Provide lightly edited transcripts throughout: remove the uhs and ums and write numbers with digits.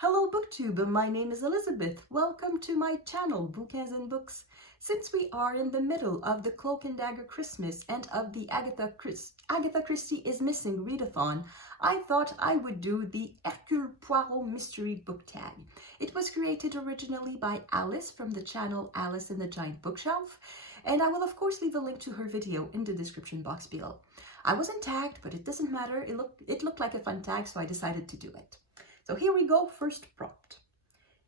Hello BookTube, my name is Elizabeth. Welcome to my channel, Bouquins and Books. Since we are in the middle of the Cloak and Dagger Christmas and of the Agatha Christie is Missing Readathon, I thought I would do the Hercule Poirot mystery book tag. It was created originally by Alice from the channel Alice and the Giant Bookshelf, and I will of course leave a link to her video in the description box below. I wasn't tagged, but it doesn't matter. It looked like a fun tag, so I decided to do it. So here we go, first prompt.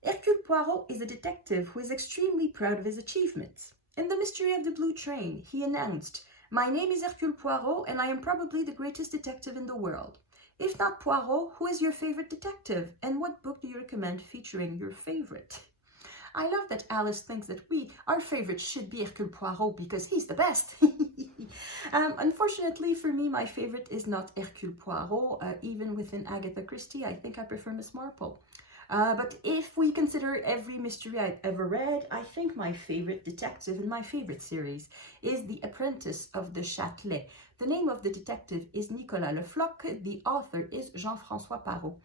Hercule Poirot is a detective who is extremely proud of his achievements. In The Mystery of the Blue Train, he announced, "My name is Hercule Poirot and I am probably the greatest detective in the world. If not Poirot, who is your favorite detective? And what book do you recommend featuring your favorite?" I love that Alice thinks that our favorite should be Hercule Poirot because he's the best. Unfortunately for me, my favorite is not Hercule Poirot. Even within Agatha Christie, I think I prefer Miss Marple. But if we consider every mystery I've ever read, I think my favorite detective in my favorite series is The Apprentice of the Chatelet. The name of the detective is Nicolas Le Floch. The author is Jean-François Parot.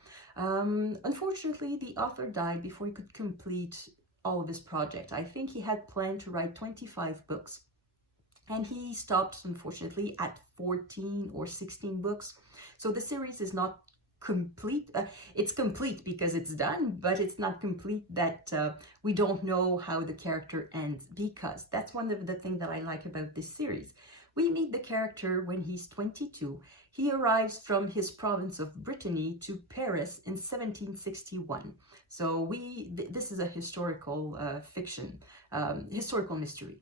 Unfortunately, the author died before he could complete all of his project. I think he had planned to write 25 books. And he stopped, unfortunately, at 14 or 16 books. So the series is not complete. It's complete because it's done, but it's not complete that we don't know how the character ends, because that's one of the things that I like about this series. We meet the character when he's 22. He arrives from his province of Brittany to Paris in 1761. So this is a historical fiction, historical mystery.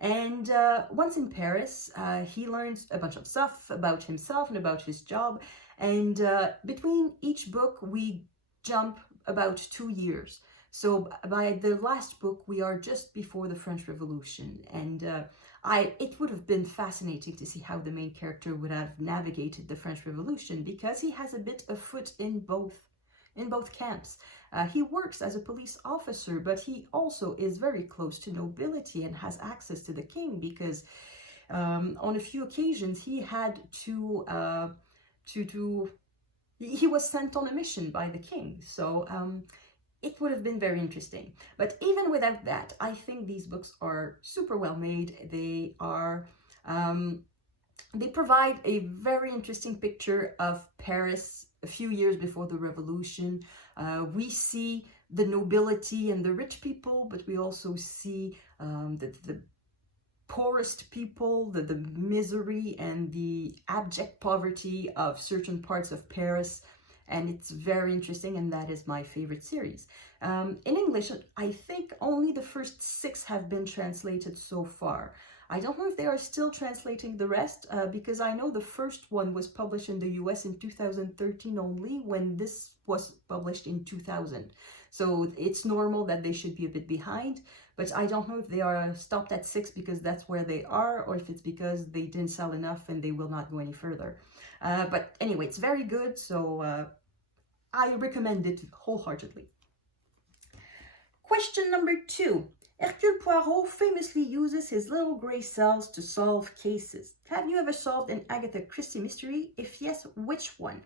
And once in Paris, he learns a bunch of stuff about himself and about his job. And between each book, we jump about 2 years. So by the last book, we are just before the French Revolution. And it would have been fascinating to see how the main character would have navigated the French Revolution, because he has a bit of foot in both camps. He works as a police officer, but he also is very close to nobility and has access to the king, because on a few occasions he had he was sent on a mission by the king. So it would have been very interesting. But even without that, I think these books are super well made. They provide a very interesting picture of Paris a few years before the revolution. We see the nobility and the rich people, but we also see the poorest people, the misery and the abject poverty of certain parts of Paris. And it's very interesting, and that is my favorite series. In English, I think only the first 6 have been translated so far. I don't know if they are still translating the rest, because I know the first one was published in the US in 2013 only, when this was published in 2000. So it's normal that they should be a bit behind, but I don't know if they are stopped at 6 because that's where they are, or if it's because they didn't sell enough and they will not go any further. But anyway, it's very good, so I recommend it wholeheartedly. Question number 2. Hercule Poirot famously uses his little grey cells to solve cases. Have you ever solved an Agatha Christie mystery? If yes, which one?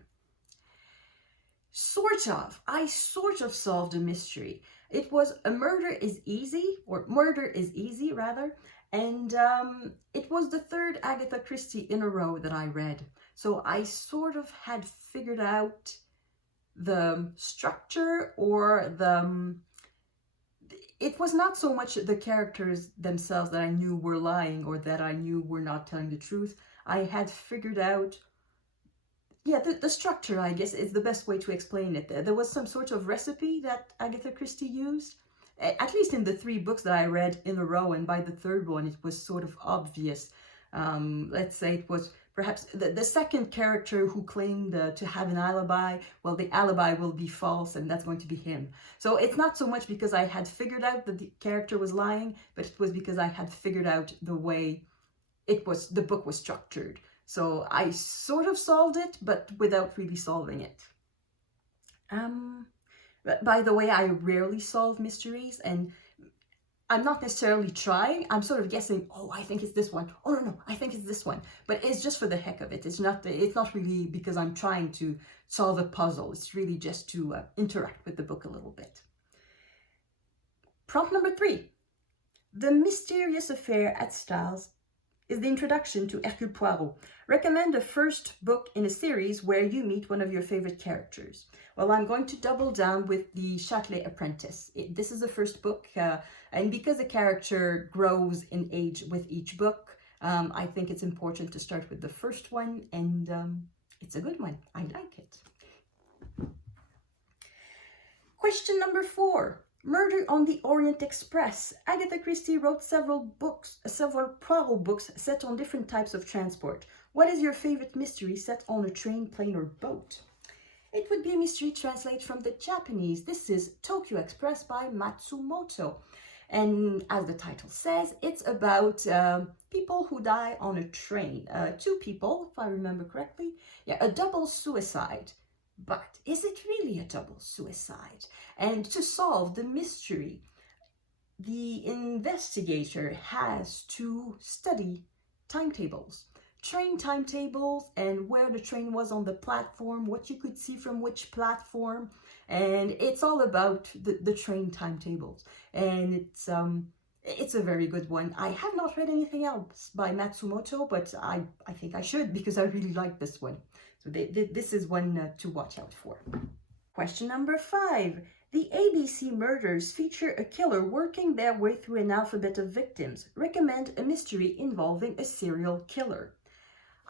Sort of. I sort of solved a mystery. It was a Murder is Easy rather, and it was the 3rd Agatha Christie in a row that I read. So I sort of had figured out the structure, or it was not so much the characters themselves that I knew were lying or that I knew were not telling the truth. I had figured out, the structure, I guess, is the best way to explain it. There was some sort of recipe that Agatha Christie used, at least in the 3 books that I read in a row, and by the 3rd one it was sort of obvious. Let's say it was perhaps the second character who claimed to have an alibi. Well, the alibi will be false, and that's going to be him. So it's not so much because I had figured out that the character was lying, but it was because I had figured out the way the book was structured. So I sort of solved it, but without really solving it. By the way, I rarely solve mysteries, and I'm not necessarily trying. I'm sort of guessing, oh, I think it's this one. Oh, no, I think it's this one. But it's just for the heck of it. It's not really because I'm trying to solve a puzzle. It's really just to interact with the book a little bit. Prompt number 3. The mysterious affair at Styles is the introduction to Hercule Poirot. Recommend the first book in a series where you meet one of your favorite characters. Well, I'm going to double down with the Chatelet Apprentice. This is the first book, and because the character grows in age with each book, I think it's important to start with the first one, and it's a good one. I like it. Question number 4. Murder on the Orient Express. Agatha Christie wrote several Poirot books set on different types of transport. What is your favorite mystery set on a train, plane, or boat? It would be a mystery translated from the Japanese. This is Tokyo Express by Matsumoto. And as the title says, it's about people who die on a train. 2 people, if I remember correctly. Yeah, a double suicide. But is it really a double suicide? And to solve the mystery, the investigator has to study timetables, train timetables, and where the train was on the platform, what you could see from which platform. And it's all about the train timetables. And it's a very good one. I have not read anything else by Matsumoto, but I think I should because I really like this one. So this is one to watch out for. Question number 5. The ABC murders feature a killer working their way through an alphabet of victims. Recommend a mystery involving a serial killer.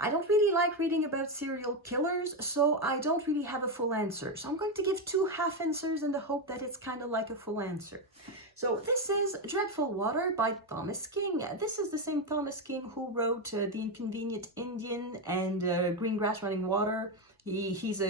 I don't really like reading about serial killers, so I don't really have a full answer. So I'm going to give 2 half answers in the hope that it's kind of like a full answer. So this is Dreadfulwater by Thomas King. This is the same Thomas King who wrote The Inconvenient Indian and Green Grass Running Water. He's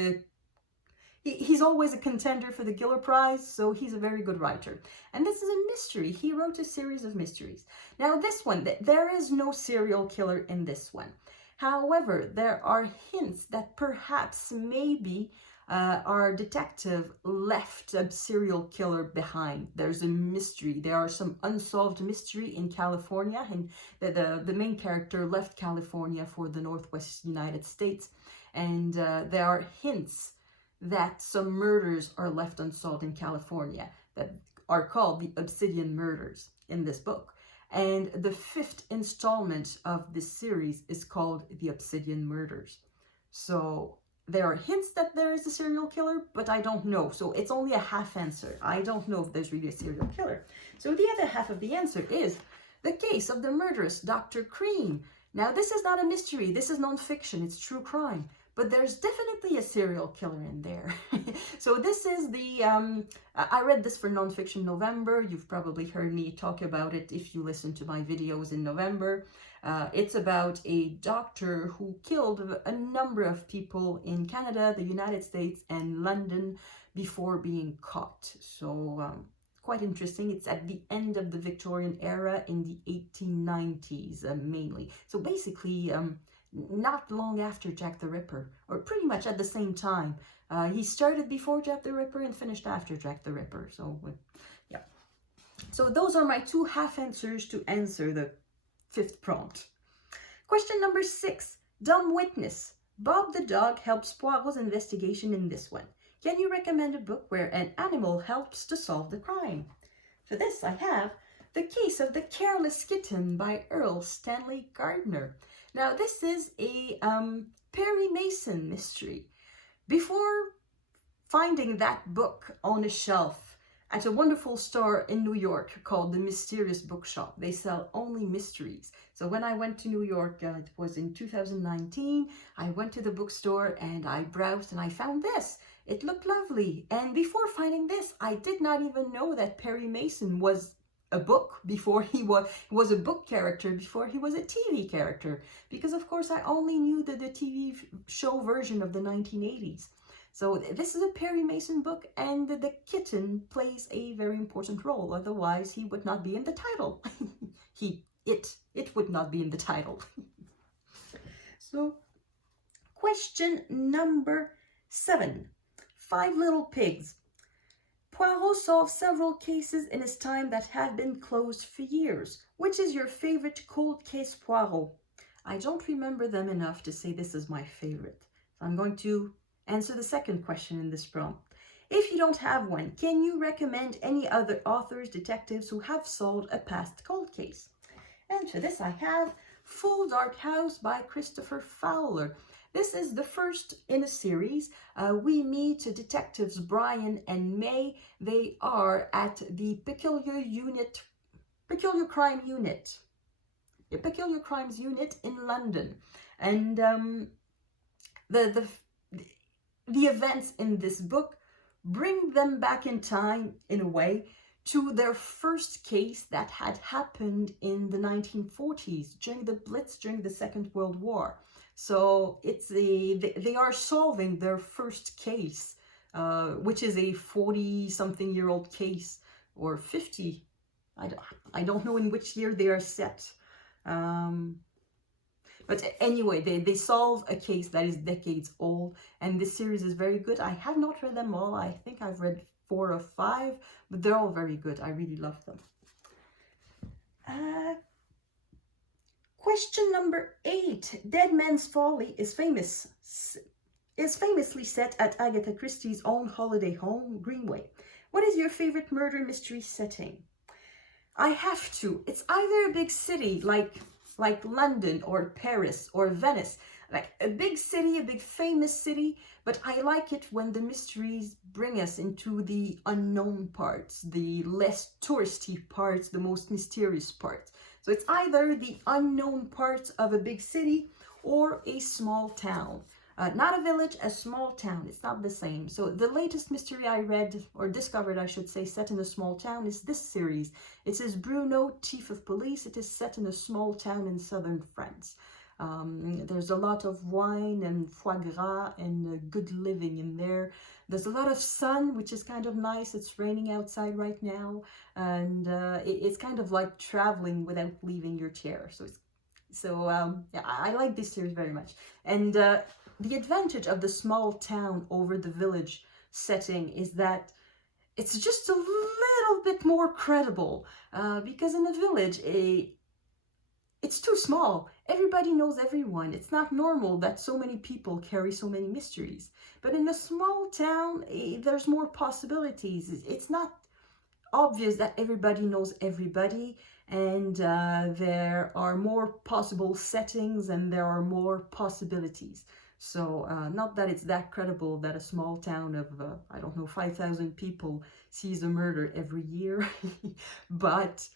always a contender for the Giller Prize, so he's a very good writer. And this is a mystery. He wrote a series of mysteries. Now this one, there is no serial killer in this one. However, there are hints that perhaps maybe our detective left a serial killer behind. There's a mystery. There are some unsolved mystery in California, and the main character left California for the Northwest United States. And there are hints that some murders are left unsolved in California that are called the Obsidian Murders in this book. And the 5th installment of this series is called The Obsidian Murders. So there are hints that there is a serial killer, but I don't know. So it's only a half answer. I don't know if there's really a serial killer. So the other half of the answer is The Case of the Murderous Dr. Cream. Now this is not a mystery. This is non-fiction. It's true crime. But there's definitely a serial killer in there. So this is the, I read this for Nonfiction November. You've probably heard me talk about it if you listen to my videos in November. It's about a doctor who killed a number of people in Canada, the United States, and London before being caught. So quite interesting. It's at the end of the Victorian era in the 1890s mainly. So basically, not long after Jack the Ripper, or pretty much at the same time. He started before Jack the Ripper and finished after Jack the Ripper. So, yeah. So those are my 2 half answers to answer the 5th prompt. Question number 6. Dumb Witness. Bob the dog helps Poirot's investigation in this one. Can you recommend a book where an animal helps to solve the crime? For this, I have The Case of the Careless Kitten by Erle Stanley Gardiner. Now, this is a Perry Mason mystery. Before finding that book on a shelf at a wonderful store in New York called the Mysterious Bookshop, they sell only mysteries. So when I went to New York, it was in 2019, I went to the bookstore and I browsed and I found this. It looked lovely. And before finding this, I did not even know that Perry Mason was a book before he was a book character before he was a TV character, because of course I only knew the TV show version of the 1980s. So this is a Perry Mason book, and the kitten plays a very important role, otherwise he would not be in the title. It would not be in the title. So question number 7. 5 Little Pigs. Poirot Poirot solved several cases in his time that had been closed for years. Which is your favorite cold case Poirot? I don't remember them enough to say this is my favorite. So I'm going to answer the second question in this prompt. If you don't have one, can you recommend any other authors, detectives who have solved a past cold case? And for this I have Full Dark House by Christopher Fowler. This is the first in a series. We meet detectives Brian and May. They are at the Peculiar Crimes Unit in London. And the events in this book bring them back in time, in a way, to their first case that had happened in the 1940s, during the Blitz, during the Second World War. So they are solving their first case, which is a 40-something-year-old case, or 50. I don't know in which year they are set. But anyway, they solve a case that is decades old, and this series is very good. I have not read them all. I think I've read 4 or 5, but they're all very good. I really love them. Question number 8. Dead Man's Folly is famously set at Agatha Christie's own holiday home, Greenway. What is your favorite murder mystery setting? I have to. It's either a big city like London or Paris or Venice, like a big city, a big famous city, but I like it when the mysteries bring us into the unknown parts, the less touristy parts, the most mysterious parts. So it's either the unknown parts of a big city or a small town. Not a village, a small town. It's not the same. So the latest mystery I read, or discovered I should say, set in a small town is this series. It says Bruno, Chief of Police. It is set in a small town in southern France. There's a lot of wine and foie gras and good living in there. There's a lot of sun, which is kind of nice. It's raining outside right now. And it's kind of like traveling without leaving your chair. Yeah, I like this series very much. And the advantage of the small town over the village setting is that it's just a little bit more credible. Because in the village, it's too small. Everybody knows everyone. It's not normal that so many people carry so many mysteries. But in a small town, there's more possibilities. It's not obvious that everybody knows everybody, and there are more possible settings and there are more possibilities. So not that it's that credible that a small town of, I don't know, 5,000 people sees a murder every year, but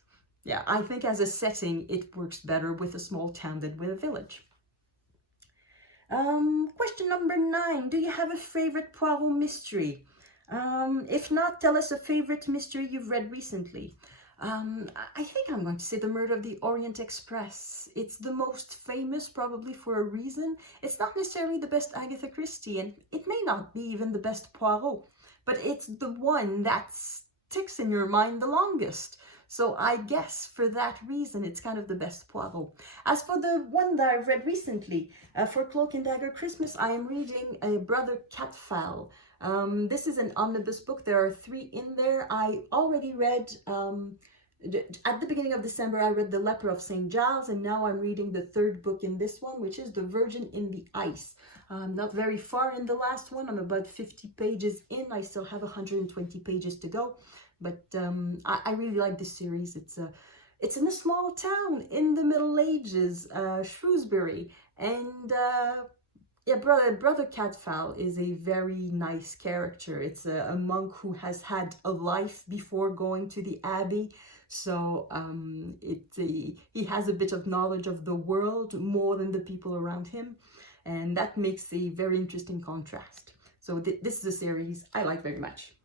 yeah, I think as a setting, it works better with a small town than with a village. Question number 9. Do you have a favorite Poirot mystery? If not, tell us a favorite mystery you've read recently. I think I'm going to say The Murder of the Orient Express. It's the most famous, probably for a reason. It's not necessarily the best Agatha Christie, and it may not be even the best Poirot, but it's the one that sticks in your mind the longest. So I guess for that reason, it's kind of the best Poirot. As for the one that I've read recently, for Cloak and Dagger Christmas, I am reading Brother Catfall. This is an omnibus book. There are 3 in there. I already read, at the beginning of December, I read The Leper of St. Giles, and now I'm reading the 3rd book in this one, which is The Virgin in the Ice. I'm not very far in the last one. I'm about 50 pages in. I still have 120 pages to go. But I really like this series. It's in a small town in the Middle Ages, Shrewsbury, and yeah, Brother Catfall is a very nice character. It's a monk who has had a life before going to the abbey, so he has a bit of knowledge of the world more than the people around him, and that makes a very interesting contrast. So this is a series I like very much.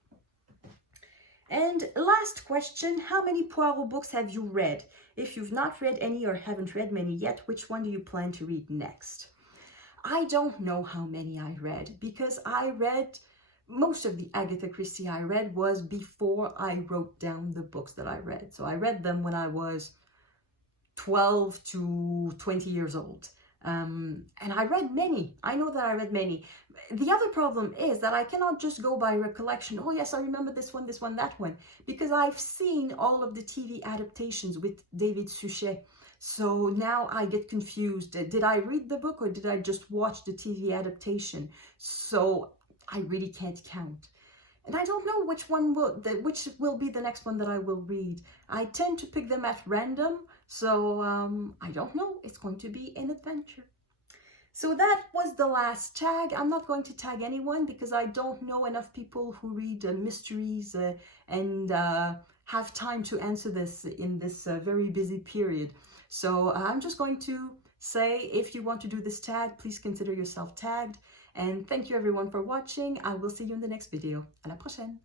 And last question, how many Poirot books have you read? If you've not read any or haven't read many yet, which one do you plan to read next? I don't know how many I read, because I read, most of the Agatha Christie I read was before I wrote down the books that I read. So I read them when I was 12 to 20 years old. And I read many. I know that I read many. The other problem is that I cannot just go by recollection. Oh yes, I remember this one, that one. Because I've seen all of the TV adaptations with David Suchet. So now I get confused. Did I read the book or did I just watch the TV adaptation? So I really can't count. And I don't know which will be the next one that I will read. I tend to pick them at random, so I don't know. It's going to be an adventure. So that was the last tag. I'm not going to tag anyone because I don't know enough people who read mysteries and have time to answer this in this very busy period. So I'm just going to say, if you want to do this tag, please consider yourself tagged. And thank you everyone for watching. I will see you in the next video. À la prochaine!